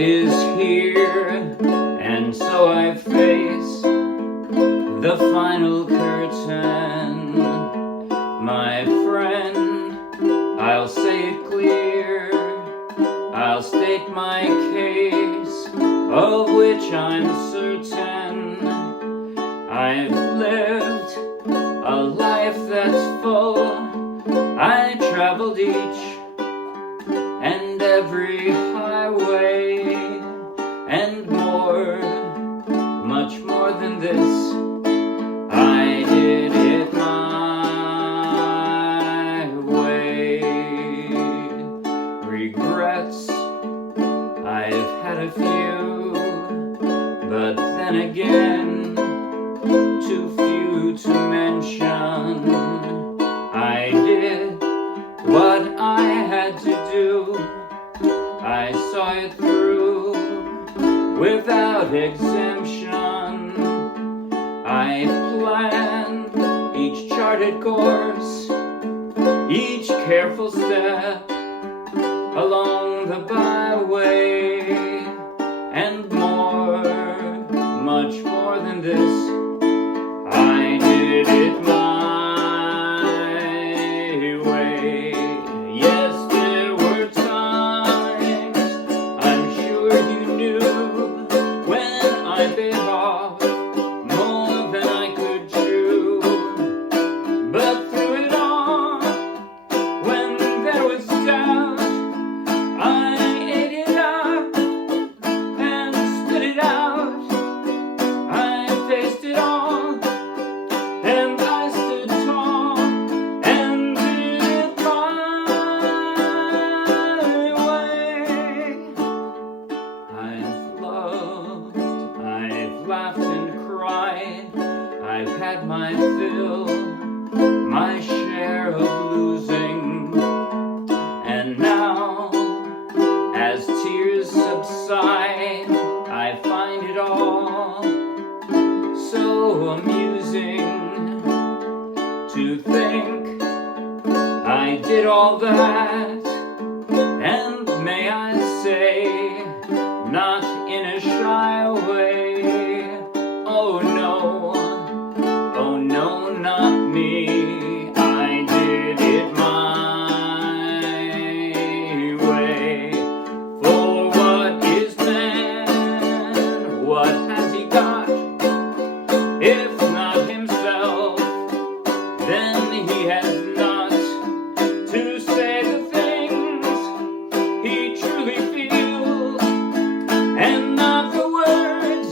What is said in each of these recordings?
end is here, and so I face the final curtain. My friend, I'll say it clear, I'll state my case, of which I'm certain. I've lived a life that's full. I traveled each and every highway, and more, much more than this. I did it my way. Regrets, I've had a few, but then again, too few to mention. I did what I had to do. I saw it through without exemption. I planned each charted course, each careful step along the byway, and more, much more than this. I did it my way. Yes, there were times I'm sure you knew when I bit off more than I could chew. But through it all, when there was doubt, I ate it up and spit it out. I faced it all, and I stood tall and did it my way. I've loved, I've laughed and cried, I've had my fill, my share of losing. And now, as tears subside, I find it all so amusing to think I did all that, and may I say, not in a shy way. Oh no, not me. I did it my way. For what is man? What has he got? If not himself, then he has not to say the things he truly feels, and not the words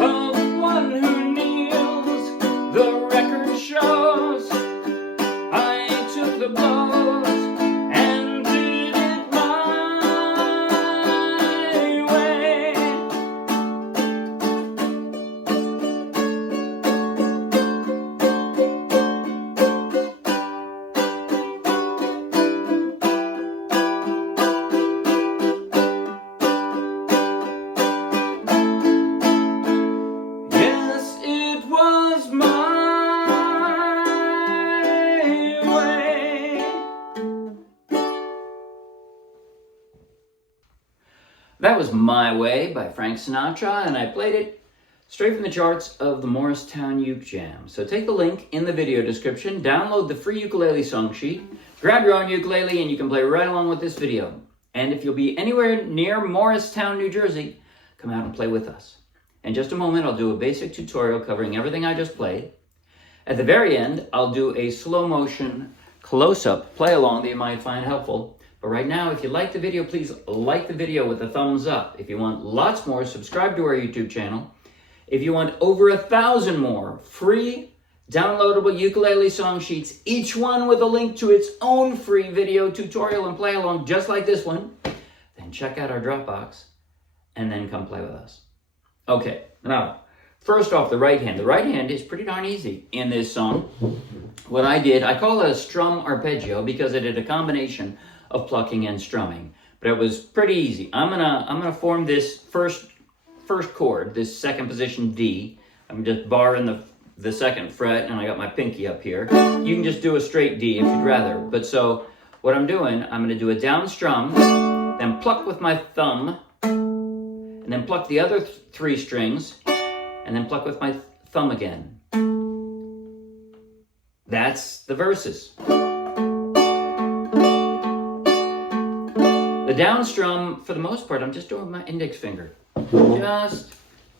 of one who kneels. The record shows I took the blows and did it my way. Yes, it was my way. That was My Way by Frank Sinatra, and I played it straight from the charts of the Morristown Uke Jam. So take the link in the video description, download the free ukulele song sheet, grab your own ukulele, and you can play right along with this video. And if you'll be anywhere near Morristown, New Jersey, come out and play with us. In just a moment, I'll do a basic tutorial covering everything I just played. At the very end, I'll do a slow motion close-up play along that you might find helpful. But right now, if you like the video, please like the video with a thumbs up. If you want lots more, subscribe to our YouTube channel. If you want over 1,000 more free downloadable ukulele song sheets, each one with a link to its own free video tutorial and play along just like this one, then check out our Dropbox and then come play with us. Okay, now, first off, the right hand. The right hand is pretty darn easy in this song. What I did, I call it a strum arpeggio because it had a combination of plucking and strumming, but it was pretty easy. I'm gonna form this first chord, this second position D. I'm just barring the second fret, and I got my pinky up here. You can just do a straight D if you'd rather. But so what I'm doing, I'm gonna do a down strum, then pluck with my thumb, and then pluck the other 3 strings, and then pluck with my thumb again. That's the verses. The down strum, for the most part, I'm just doing my index finger.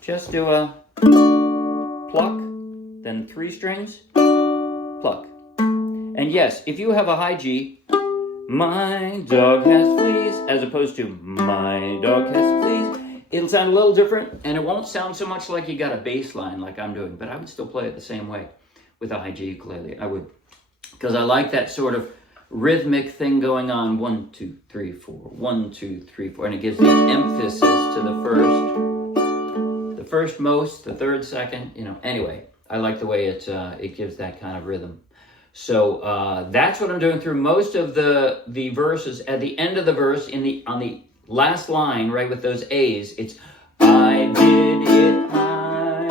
Just do a pluck, then 3 strings, pluck. And yes, if you have a high G, my dog has fleas, as opposed to my dog has fleas, it'll sound a little different, and it won't sound so much like you got a bass line like I'm doing, but I would still play it the same way with a high G ukulele. I would, because I like that sort of rhythmic thing going on. 1, 2, 3, 4, 1, 2, 3, 4, and it gives the emphasis to the first most, the third second. Anyway, I like the way it gives that kind of rhythm. So that's what I'm doing through most of the verses. At the end of the verse, on the last line, right, with those A's, it's I did it my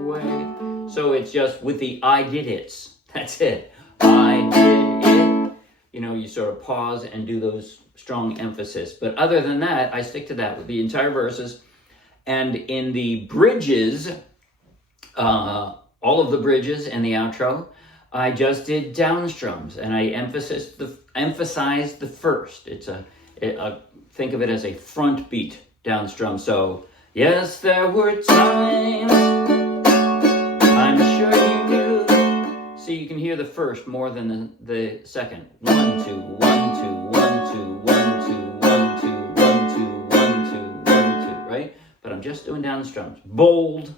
way. So it's just with the I did it's. That's it. I did it. You sort of pause and do those strong emphasis. But other than that, I stick to that with the entire verses. And in the bridges, all of the bridges and the outro, I just did down strums, and I emphasized the first. Think of it as a front beat down strum. So, yes, there were times, I'm sure you knew. See, you can hear the first more than the second. 1, 2, 1, 2, 1, 2, 1, 2, 1, 2, 1, 2, 1, 2, 1, 2, right? But I'm just doing down strums. Bold,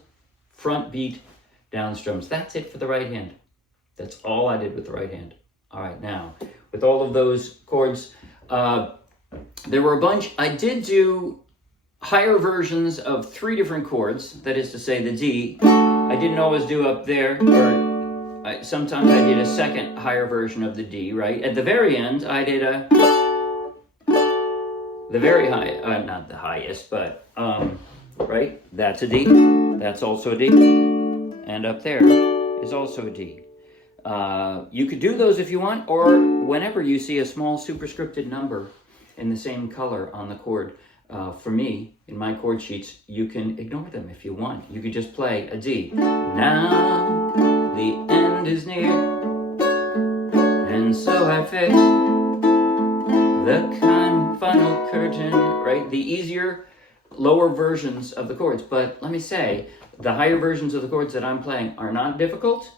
front beat, down strums. That's it for the right hand. That's all I did with the right hand. All right, now, with all of those chords, there were a bunch. I did do higher versions of 3 different chords. That is to say, the D. I didn't always do up there, or sometimes I did a second higher version of the D, right? At the very end, I did the very high, not the highest, but, right? That's a D. That's also a D. And up there is also a D. You could do those if you want, or whenever you see a small superscripted number in the same color on the chord. For me, in my chord sheets, you can ignore them if you want. You could just play a D. Now the end is near, and so I face the final curtain, right? The easier, lower versions of the chords. But let me say, the higher versions of the chords that I'm playing are not difficult,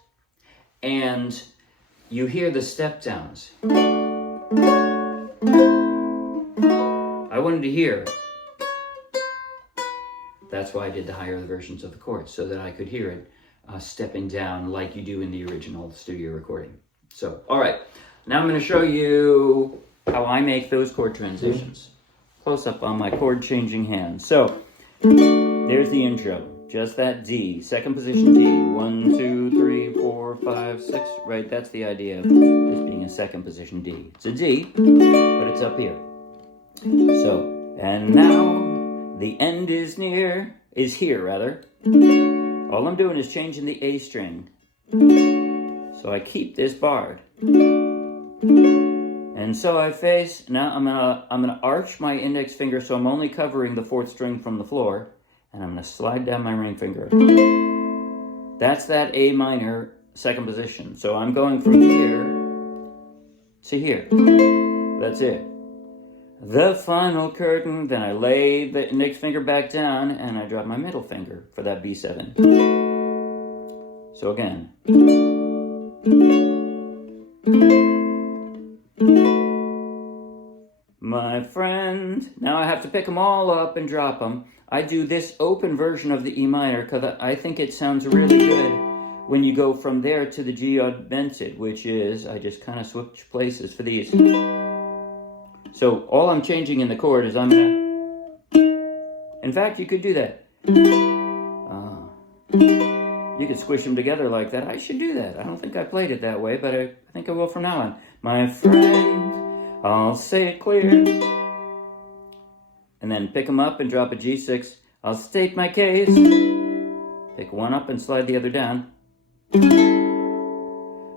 and you hear the step downs. I wanted to hear. That's why I did the higher versions of the chords, so that I could hear it stepping down like you do in the original studio recording. So, all right. Now I'm going to show you how I make those chord transitions. Close up on my chord changing hand. So, there's the intro. Just that D, second position D. 1, 2, 3, 4, 5, 6. Right, that's the idea of this being a second position D. It's a D, but it's up here. So, and now the end is here rather. All I'm doing is changing the A string. So I keep this barred. And so I face, now I'm gonna arch my index finger so I'm only covering the 4th string from the floor, and I'm gonna slide down my ring finger. That's that A minor second position. So I'm going from here to here. That's it. The final curtain, then I lay the index finger back down and I drop my middle finger for that B7. So again. My friend. Now I have to pick them all up and drop them. I do this open version of the E minor because I think it sounds really good when you go from there to the G augmented, which is, I just kind of switch places for these. So all I'm changing in the chord is I'm gonna, in fact, you could do that. You could squish them together like that. I should do that. I don't think I played it that way, but I think I will from now on. My friend, I'll say it clear. And then pick them up and drop a G6. I'll state my case. Pick one up and slide the other down.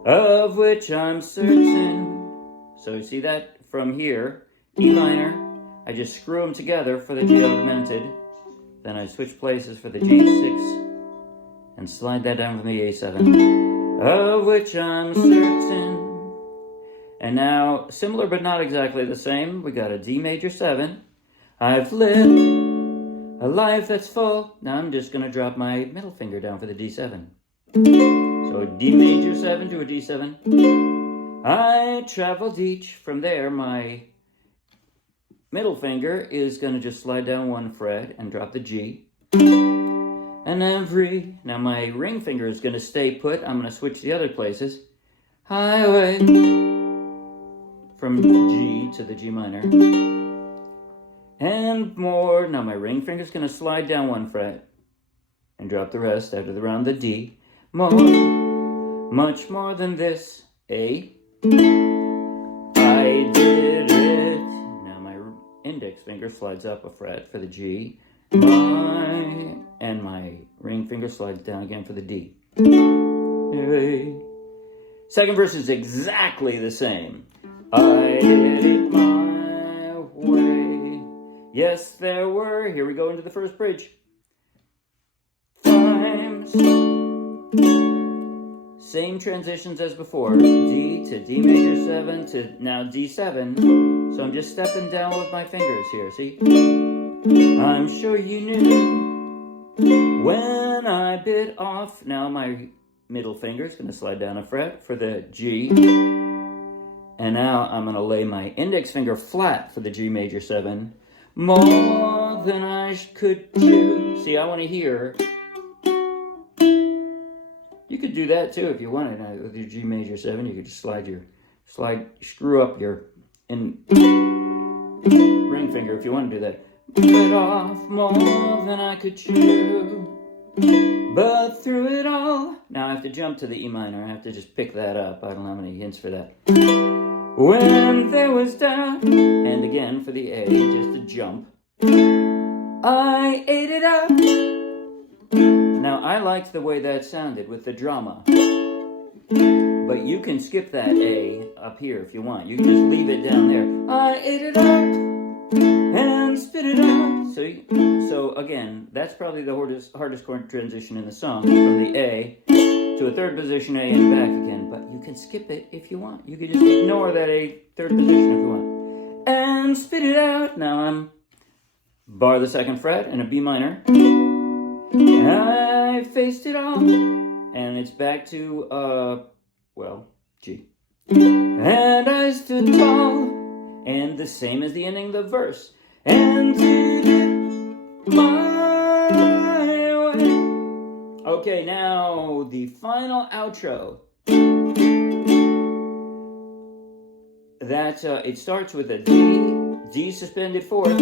Of which I'm certain. So you see that from here, E minor, I just screw them together for the G augmented. Then I switch places for the G6 and slide that down from the A7, of which I'm certain. And now, similar but not exactly the same, we got a D major 7. I've lived a life that's full. Now I'm just going to drop my middle finger down for the D7. So a D major 7 to a D7. I traveled each. From there, my middle finger is going to just slide down 1 fret and drop the G. And now my ring finger is going to stay put. I'm going to switch the other places. Highway. From G to the G minor. And more. Now my ring finger is going to slide down 1 fret and drop the rest after the round the D. More, much more than this. A. I did it. Now my index finger slides up a fret for the G. And my ring finger slides down again for the D. A. Second verse is exactly the same. I did it my way. Yes, there were. Here we go into the first bridge. Times. Same transitions as before. D to D major 7 to now D7. So I'm just stepping down with my fingers here. See? I'm sure you knew when I bit off. Now my middle finger is going to slide down a fret for the G. And now I'm going to lay my index finger flat for the G major 7. More than I could do. See, I want to hear. You could do that too if you wanted. With your G major 7, you could just screw up your ring finger if you want to do that. Bit off more than I could chew. But through it all. Now I have to jump to the E minor. I have to just pick that up. I don't have any hints for that. When there was doubt, and again for the A, just a jump, I ate it up. Now I liked the way that sounded with the drama, but you can skip that A up here if you want. You can just leave it down there. I ate it up and spit it out. So again, that's probably the hardest chord transition in the song, from the A to a third position A and back again, but you can skip it if you want. You can just ignore that A third position if you want. And spit it out. Now I'm bar the 2nd fret and a B minor. I faced it all. And it's back to, G. And I stood tall. And the same as the ending of the verse. And did it my way. Okay, now the final outro. It starts with a D suspended 4th,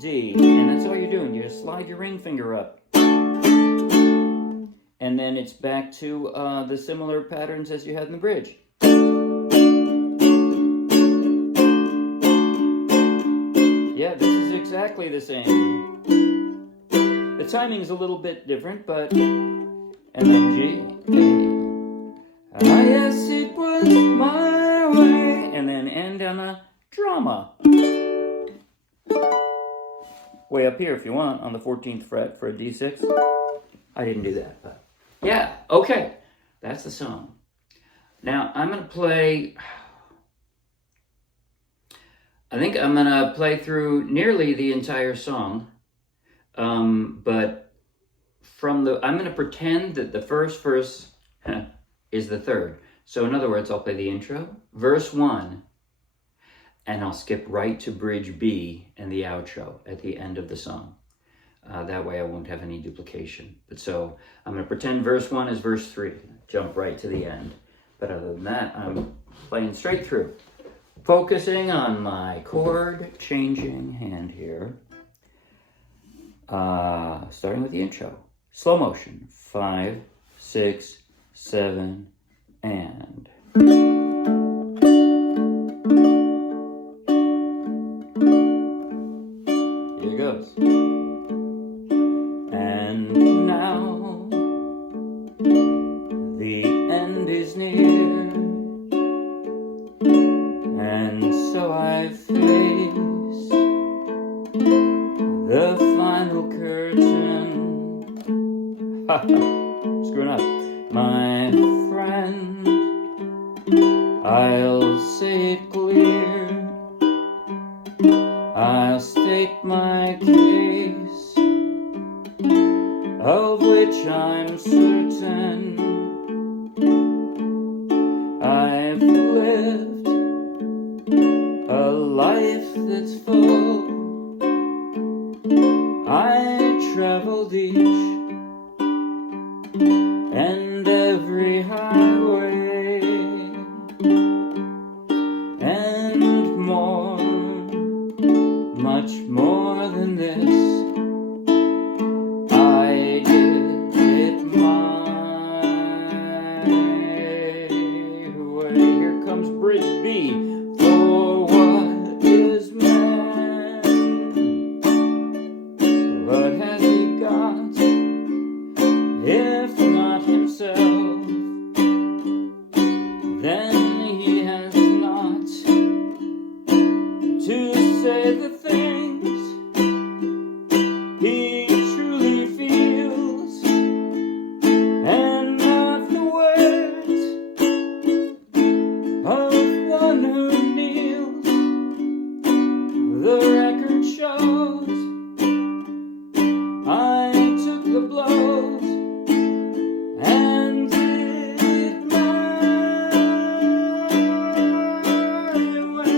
D, and that's all you're doing. You just slide your ring finger up. And then it's back to the similar patterns as you had in the bridge. Yeah, this is exactly the same. The timing's a little bit different, but... And then G, A. Ah, yes, it was my way. And then end on a drama. Way up here if you want, on the 14th fret for a D6. I didn't do that, but... Yeah, okay. That's the song. Now, I'm going to play... I think I'm going to play through nearly the entire song. But I'm going to pretend that the first verse is the third. So in other words, I'll play the intro, verse 1, and I'll skip right to bridge B and the outro at the end of the song. That way I won't have any duplication. But so I'm going to pretend verse 1 is verse 3, jump right to the end. But other than that, I'm playing straight through, focusing on my chord changing hand here. Starting with the intro. Slow motion. 5, 6, 7, and... Here it goes. And now the end is near, and so I face Ha, screwing up. My friend, I'll say it clear. I'll state my case, of which I'm certain. I've lived a life that's full. I traveled each and every highway and more, much more than this. I did it my way. Here comes Bridge B. For what is man? What has he got if not himself? Then he has not to say the things he truly feels, and not the words of one who kneels. The record shows I took the blows and did it my way.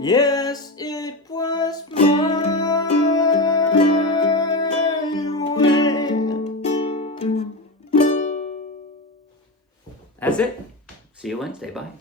Yes, it was my way. That's it. See you Wednesday. Bye.